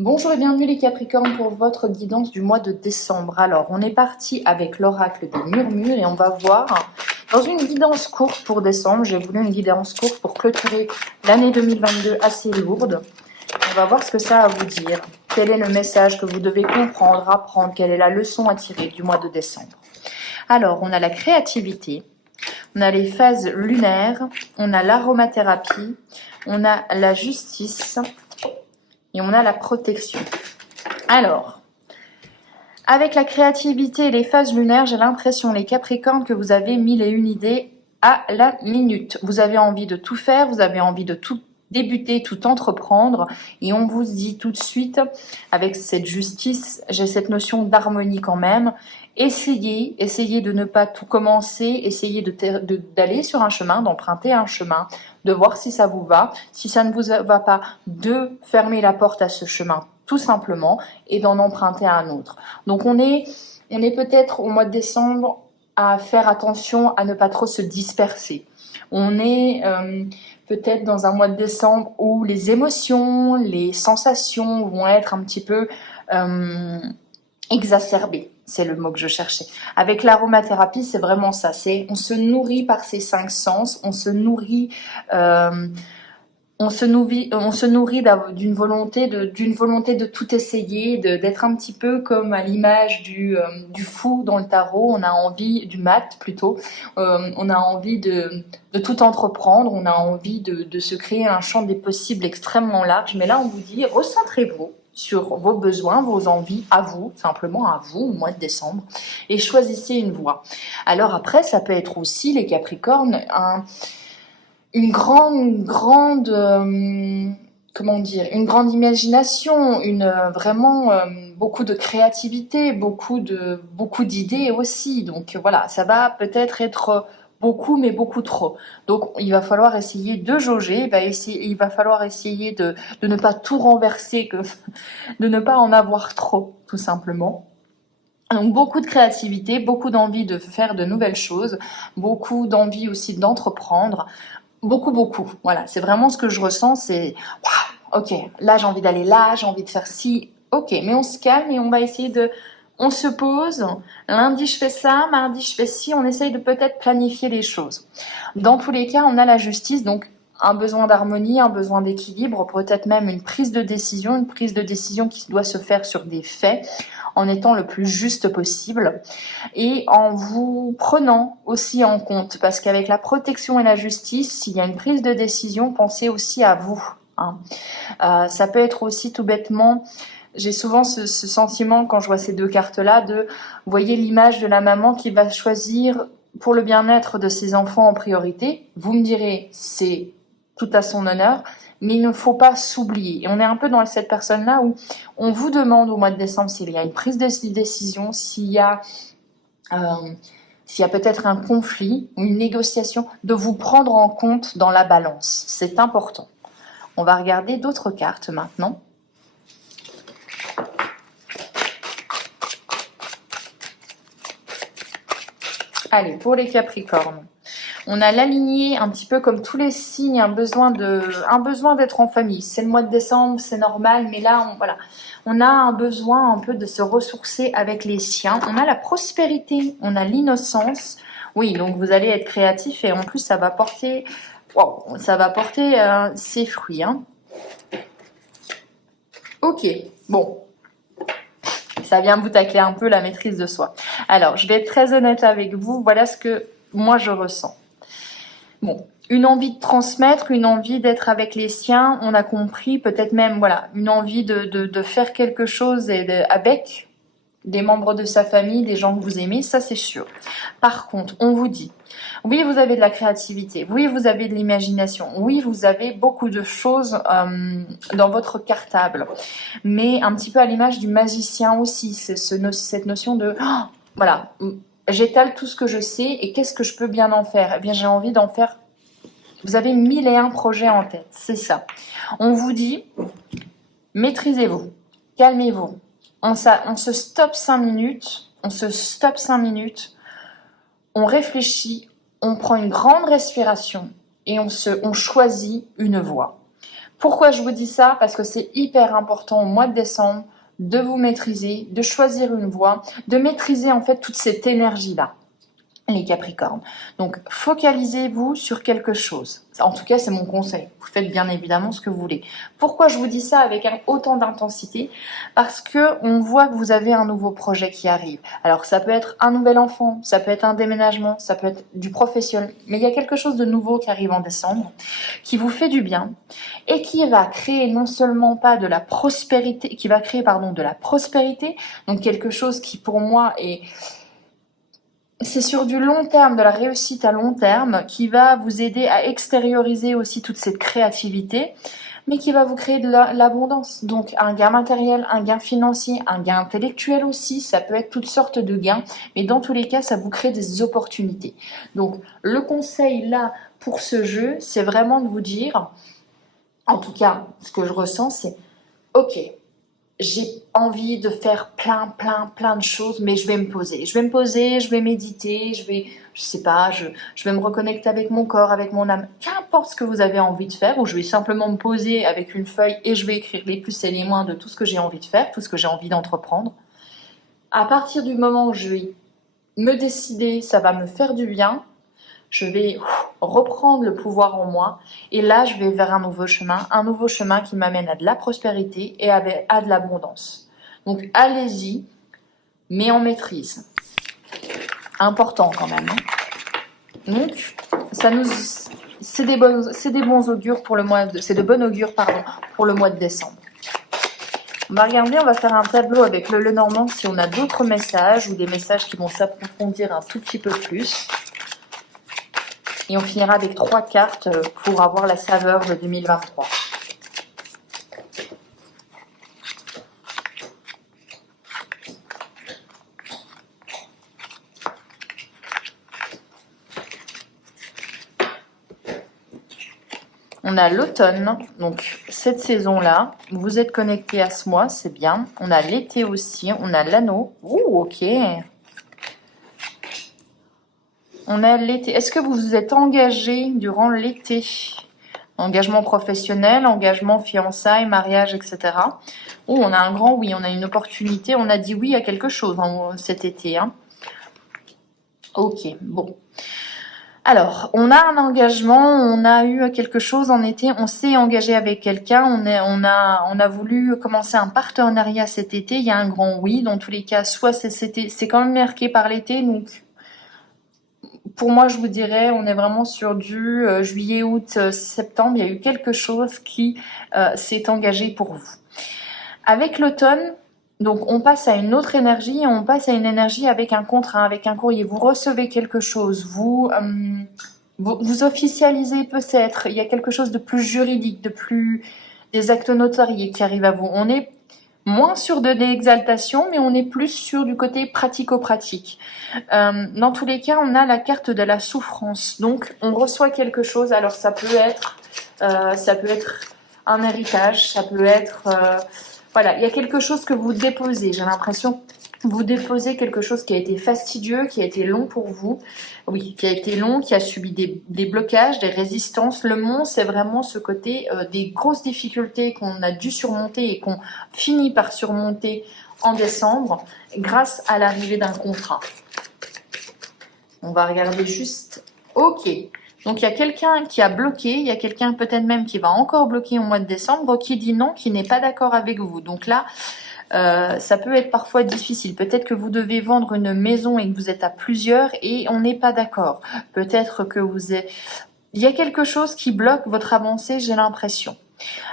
Bonjour et bienvenue les Capricornes pour votre guidance du mois de décembre. Alors, on est parti avec l'oracle des murmures et on va voir dans une guidance courte pour décembre. J'ai voulu une guidance courte pour clôturer l'année 2022 assez lourde. On va voir ce que ça a à vous dire. Quel est le message que vous devez comprendre, apprendre, quelle est la leçon à tirer du mois de décembre. Alors, on a la créativité, on a les phases lunaires, on a l'aromathérapie, on a la justice et on a la protection. Alors, avec la créativité et les phases lunaires, j'ai l'impression, les Capricornes, que vous avez 1001 idées à la minute. Vous avez envie de tout faire, vous avez envie de tout débuter, tout entreprendre, et on vous dit tout de suite, avec cette justice, j'ai cette notion d'harmonie quand même. Essayez de ne pas tout commencer, essayez d'aller sur un chemin, d'emprunter un chemin, de voir si ça vous va. Si ça ne vous va pas, de fermer la porte à ce chemin, tout simplement, et d'en emprunter un autre. Donc on est peut-être au mois de décembre à faire attention à ne pas trop se disperser. On est peut-être dans un mois de décembre où les émotions, les sensations vont être un petit peu exacerbées. C'est le mot que je cherchais. Avec l'aromathérapie, c'est vraiment ça. On se nourrit par ces 5 sens, on se nourrit d'une volonté de tout essayer, d'être un petit peu comme à l'image du fou dans le tarot. On a envie, du mat plutôt, on a envie de tout entreprendre, on a envie de se créer un champ des possibles extrêmement large. Mais là, on vous dit, recentrez-vous sur vos besoins, vos envies, à vous, simplement à vous, au mois de décembre, et choisissez une voie. Alors après, ça peut être aussi, les Capricornes, une grande imagination, vraiment beaucoup de créativité, beaucoup d'idées aussi. Donc voilà, ça va peut-être être beaucoup, mais beaucoup trop. Donc il va falloir essayer de jauger, il va falloir essayer de ne pas tout renverser, de ne pas en avoir trop, tout simplement. Donc beaucoup de créativité, beaucoup d'envie de faire de nouvelles choses, beaucoup d'envie aussi d'entreprendre. Beaucoup. Voilà, c'est vraiment ce que je ressens, c'est waouh, ok, là j'ai envie d'aller là, j'ai envie de faire ci, ok, mais on se calme et on va essayer on se pose, lundi je fais ça, mardi je fais ci, on essaye de peut-être planifier les choses. Dans tous les cas, on a la justice, donc un besoin d'harmonie, un besoin d'équilibre, peut-être même une prise de décision qui doit se faire sur des faits, en étant le plus juste possible et en vous prenant aussi en compte, parce qu'avec la protection et la justice, s'il y a une prise de décision, pensez aussi à vous. Ça peut être aussi tout bêtement, j'ai souvent ce sentiment quand je vois ces deux cartes-là, vous voyez l'image de la maman qui va choisir pour le bien-être de ses enfants en priorité. Vous me direz, c'est tout à son honneur, mais il ne faut pas s'oublier. Et on est un peu dans cette personne-là où on vous demande au mois de décembre s'il y a une prise de décision, s'il y a peut-être un conflit ou une négociation, de vous prendre en compte dans la balance. C'est important. On va regarder d'autres cartes maintenant. Allez, pour les Capricornes. On a l'aligné un petit peu comme tous les signes, un besoin d'être en famille. C'est le mois de décembre, c'est normal, mais là, on a un besoin un peu de se ressourcer avec les siens. On a la prospérité, on a l'innocence. Oui, donc vous allez être créatif et en plus, ça va porter ses fruits. Ok, bon. Ça vient vous tacler un peu la maîtrise de soi. Alors, je vais être très honnête avec vous. Voilà ce que moi, je ressens. Bon, une envie de transmettre, une envie d'être avec les siens, on a compris, peut-être même, une envie de faire quelque chose avec des membres de sa famille, des gens que vous aimez, ça c'est sûr. Par contre, on vous dit, oui, vous avez de la créativité, oui, vous avez de l'imagination, oui, vous avez beaucoup de choses dans votre cartable, mais un petit peu à l'image du magicien aussi, cette notion de, j'étale tout ce que je sais et qu'est-ce que je peux bien en faire? Eh bien, j'ai envie d'en faire. Vous avez 1001 projets en tête, c'est ça. On vous dit, maîtrisez-vous, calmez-vous. On se stoppe 5 minutes, on réfléchit, on prend une grande respiration et on choisit une voie. Pourquoi je vous dis ça? Parce que c'est hyper important au mois de décembre de vous maîtriser, de choisir une voie, de maîtriser en fait toute cette énergie-là. Les Capricornes. Donc, focalisez-vous sur quelque chose. En tout cas, c'est mon conseil. Vous faites bien évidemment ce que vous voulez. Pourquoi je vous dis ça avec autant d'intensité? Parce que on voit que vous avez un nouveau projet qui arrive. Alors, ça peut être un nouvel enfant, ça peut être un déménagement, ça peut être du professionnel. Mais il y a quelque chose de nouveau qui arrive en décembre, qui vous fait du bien et qui va créer non seulement pas de la prospérité, qui va créer, pardon, de la prospérité. Donc, quelque chose qui pour moi c'est sur du long terme, de la réussite à long terme, qui va vous aider à extérioriser aussi toute cette créativité, mais qui va vous créer de l'abondance. Donc un gain matériel, un gain financier, un gain intellectuel aussi, ça peut être toutes sortes de gains, mais dans tous les cas, ça vous crée des opportunités. Donc le conseil là pour ce jeu, c'est vraiment de vous dire, en tout cas, ce que je ressens, c'est ok, j'ai envie de faire plein de choses, mais je vais me poser. Je vais me poser, je vais méditer, je sais pas, je vais me reconnecter avec mon corps, avec mon âme. Qu'importe ce que vous avez envie de faire, ou je vais simplement me poser avec une feuille et je vais écrire les plus et les moins de tout ce que j'ai envie de faire, tout ce que j'ai envie d'entreprendre. À partir du moment où je vais me décider, ça va me faire du bien, je vais reprendre le pouvoir en moi et là je vais vers un nouveau chemin qui m'amène à de la prospérité et à de l'abondance. Donc allez-y, mais en maîtrise. Important quand même. Donc c'est des bons augures pour le mois de, c'est de bon augure pardon pour le mois de décembre. On va regarder, on va faire un tableau avec le Lenormand si on a d'autres messages ou des messages qui vont s'approfondir un tout petit peu plus. Et on finira avec 3 cartes pour avoir la saveur de 2023. On a l'automne, donc cette saison-là, vous êtes connecté à ce mois, c'est bien. On a l'été aussi, on a l'anneau. Ouh, ok. On a l'été. Est-ce que vous vous êtes engagé durant l'été? Engagement professionnel, engagement, fiançailles, mariage, etc. Oh, on a un grand oui, on a une opportunité, on a dit oui à quelque chose cet été. Hein. Ok, bon. Alors, on a un engagement, on a eu quelque chose en été, on s'est engagé avec quelqu'un, on a voulu commencer un partenariat cet été, il y a un grand oui, dans tous les cas, soit c'est quand même marqué par l'été, donc pour moi, je vous dirais, on est vraiment sur du juillet, août, septembre. Il y a eu quelque chose qui s'est engagé pour vous. Avec l'automne, donc on passe à une autre énergie. On passe à une énergie avec un contrat, avec un courrier. Vous recevez quelque chose. Vous officialisez peut-être. Il y a quelque chose de plus juridique, des actes notariés qui arrivent à vous. On est moins sur de l'exaltation, mais on est plus sur du côté pratico-pratique. Dans tous les cas, on a la carte de la souffrance. Donc, on reçoit quelque chose. Alors, ça peut être un héritage, ça peut être... voilà, il y a quelque chose que vous déposez. J'ai l'impression que vous déposez quelque chose qui a été fastidieux, qui a été long pour vous. Oui, qui a été long, qui a subi des blocages, des résistances. Le mont, c'est vraiment ce côté des grosses difficultés qu'on a dû surmonter et qu'on finit par surmonter en décembre grâce à l'arrivée d'un contrat. On va regarder juste. Ok. Donc, il y a quelqu'un qui a bloqué, il y a quelqu'un peut-être même qui va encore bloquer au mois de décembre, qui dit non, qui n'est pas d'accord avec vous. Donc là, ça peut être parfois difficile. Peut-être que vous devez vendre une maison et que vous êtes à plusieurs et on n'est pas d'accord. Peut-être que il y a quelque chose qui bloque votre avancée, j'ai l'impression.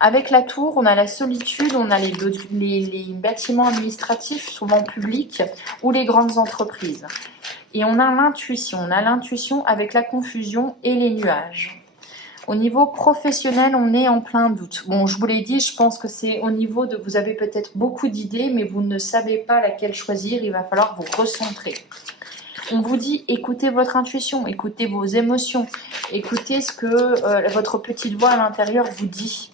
Avec la tour, on a la solitude, on a les bâtiments administratifs, souvent publics, ou les grandes entreprises. Et on a l'intuition avec la confusion et les nuages. Au niveau professionnel, on est en plein doute. Bon, je vous l'ai dit, je pense que c'est au niveau de... Vous avez peut-être beaucoup d'idées, mais vous ne savez pas laquelle choisir. Il va falloir vous recentrer. On vous dit, écoutez votre intuition, écoutez vos émotions, écoutez ce que votre petite voix à l'intérieur vous dit.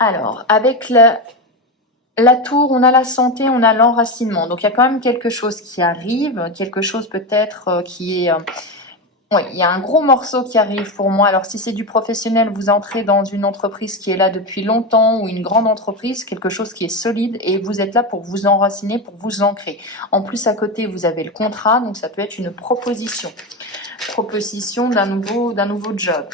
Alors, avec la tour, on a la santé, on a l'enracinement. Donc, il y a quand même quelque chose qui arrive, quelque chose peut-être qui est... Oui, il y a un gros morceau qui arrive pour moi. Alors, si c'est du professionnel, vous entrez dans une entreprise qui est là depuis longtemps ou une grande entreprise, quelque chose qui est solide et vous êtes là pour vous enraciner, pour vous ancrer. En plus, à côté, vous avez le contrat, donc ça peut être une proposition. Proposition d'un nouveau job.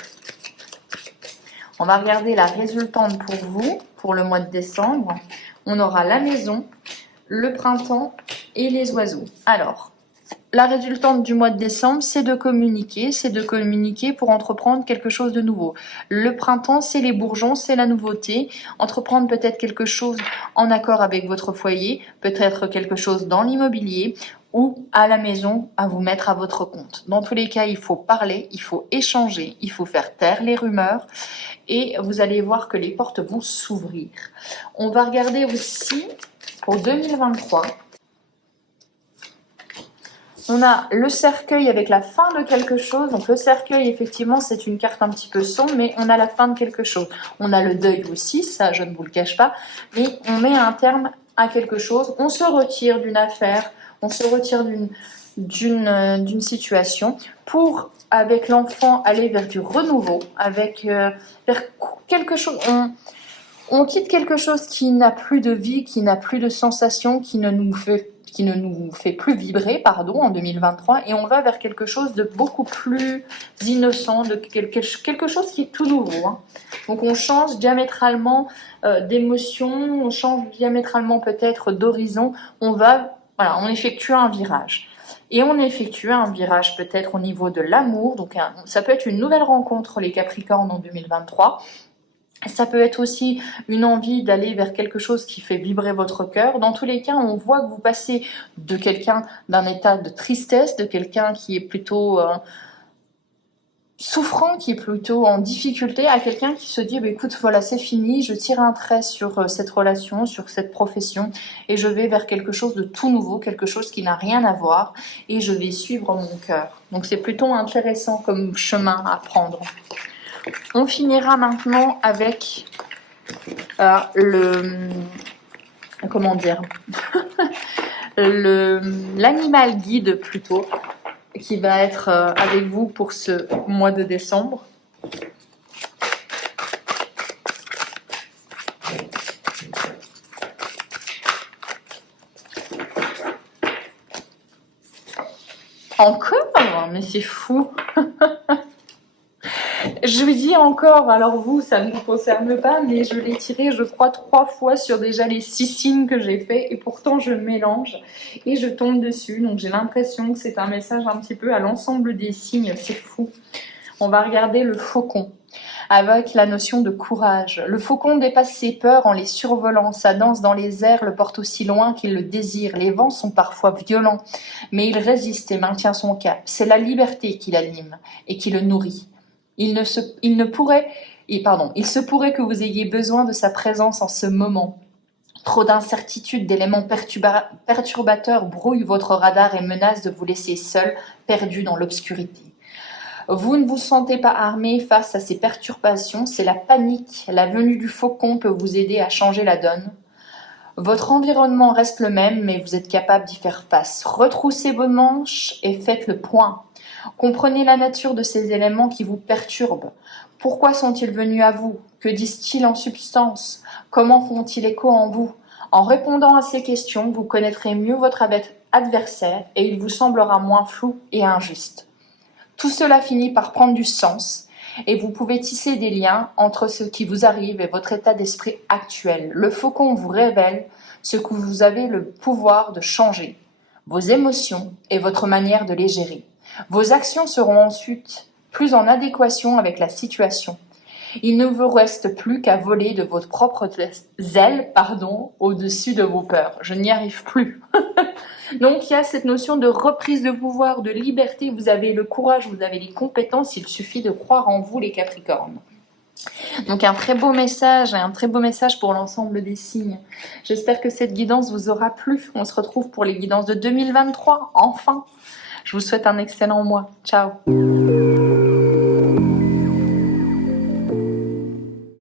On va regarder la résultante pour vous, pour le mois de décembre. On aura la maison, le printemps et les oiseaux. Alors, la résultante du mois de décembre, c'est de communiquer pour entreprendre quelque chose de nouveau. Le printemps, c'est les bourgeons, c'est la nouveauté. Entreprendre peut-être quelque chose en accord avec votre foyer, peut-être quelque chose dans l'immobilier ou à la maison à vous mettre à votre compte. Dans tous les cas, il faut parler, il faut échanger, il faut faire taire les rumeurs et vous allez voir que les portes vont s'ouvrir. On va regarder aussi pour 2023. On a le cercueil avec la fin de quelque chose. Donc le cercueil, effectivement, c'est une carte un petit peu sombre, mais on a la fin de quelque chose. On a le deuil aussi, ça je ne vous le cache pas, mais on met un terme à quelque chose. On se retire d'une affaire, on se retire d'une situation pour, avec l'enfant, aller vers du renouveau, vers quelque chose. On quitte quelque chose qui n'a plus de vie, qui n'a plus de sensation, qui ne nous fait plus vibrer, en 2023, et on va vers quelque chose de beaucoup plus innocent, de quelque chose qui est tout nouveau. Hein. Donc on change diamétralement d'émotion, on change diamétralement peut-être d'horizon, on effectue un virage. Et on effectue un virage peut-être au niveau de l'amour, donc ça peut être une nouvelle rencontre les Capricornes en 2023. Ça peut être aussi une envie d'aller vers quelque chose qui fait vibrer votre cœur. Dans tous les cas, on voit que vous passez de quelqu'un d'un état de tristesse, de quelqu'un qui est plutôt souffrant, qui est plutôt en difficulté, à quelqu'un qui se dit écoute, voilà, c'est fini, je tire un trait sur cette relation, sur cette profession, et je vais vers quelque chose de tout nouveau, quelque chose qui n'a rien à voir, et je vais suivre mon cœur. Donc c'est plutôt intéressant comme chemin à prendre. On finira maintenant avec l'animal guide plutôt, qui va être avec vous pour ce mois de décembre. Encore? Mais c'est fou. Je vous dis encore, alors vous, ça ne vous concerne pas, mais je l'ai tiré, je crois, 3 fois sur déjà les 6 signes que j'ai fait, et pourtant je mélange et je tombe dessus. Donc j'ai l'impression que c'est un message un petit peu à l'ensemble des signes, c'est fou. On va regarder le faucon, avec la notion de courage. Le faucon dépasse ses peurs en les survolant, sa danse dans les airs le porte aussi loin qu'il le désire. Les vents sont parfois violents, mais il résiste et maintient son cap. C'est la liberté qui l'anime et qui le nourrit. Il se pourrait que vous ayez besoin de sa présence en ce moment. Trop d'incertitudes, d'éléments perturbateurs brouillent votre radar et menacent de vous laisser seul, perdu dans l'obscurité. Vous ne vous sentez pas armé face à ces perturbations, c'est la panique. La venue du faucon peut vous aider à changer la donne. Votre environnement reste le même, mais vous êtes capable d'y faire face. Retroussez vos manches et faites le point. Comprenez la nature de ces éléments qui vous perturbent. Pourquoi sont-ils venus à vous? Que disent-ils en substance? Comment font-ils écho en vous? En répondant à ces questions, vous connaîtrez mieux votre adversaire et il vous semblera moins flou et injuste. Tout cela finit par prendre du sens et vous pouvez tisser des liens entre ce qui vous arrive et votre état d'esprit actuel. Le faucon vous révèle ce que vous avez le pouvoir de changer, vos émotions et votre manière de les gérer. Vos actions seront ensuite plus en adéquation avec la situation. Il ne vous reste plus qu'à voler de votre propre zèle, au-dessus de vos peurs. Je n'y arrive plus. Donc il y a cette notion de reprise de pouvoir, de liberté. Vous avez le courage, vous avez les compétences. Il suffit de croire en vous, les Capricornes. Donc un très beau message pour l'ensemble des signes. J'espère que cette guidance vous aura plu. On se retrouve pour les guidances de 2023, enfin. Je vous souhaite un excellent mois. Ciao.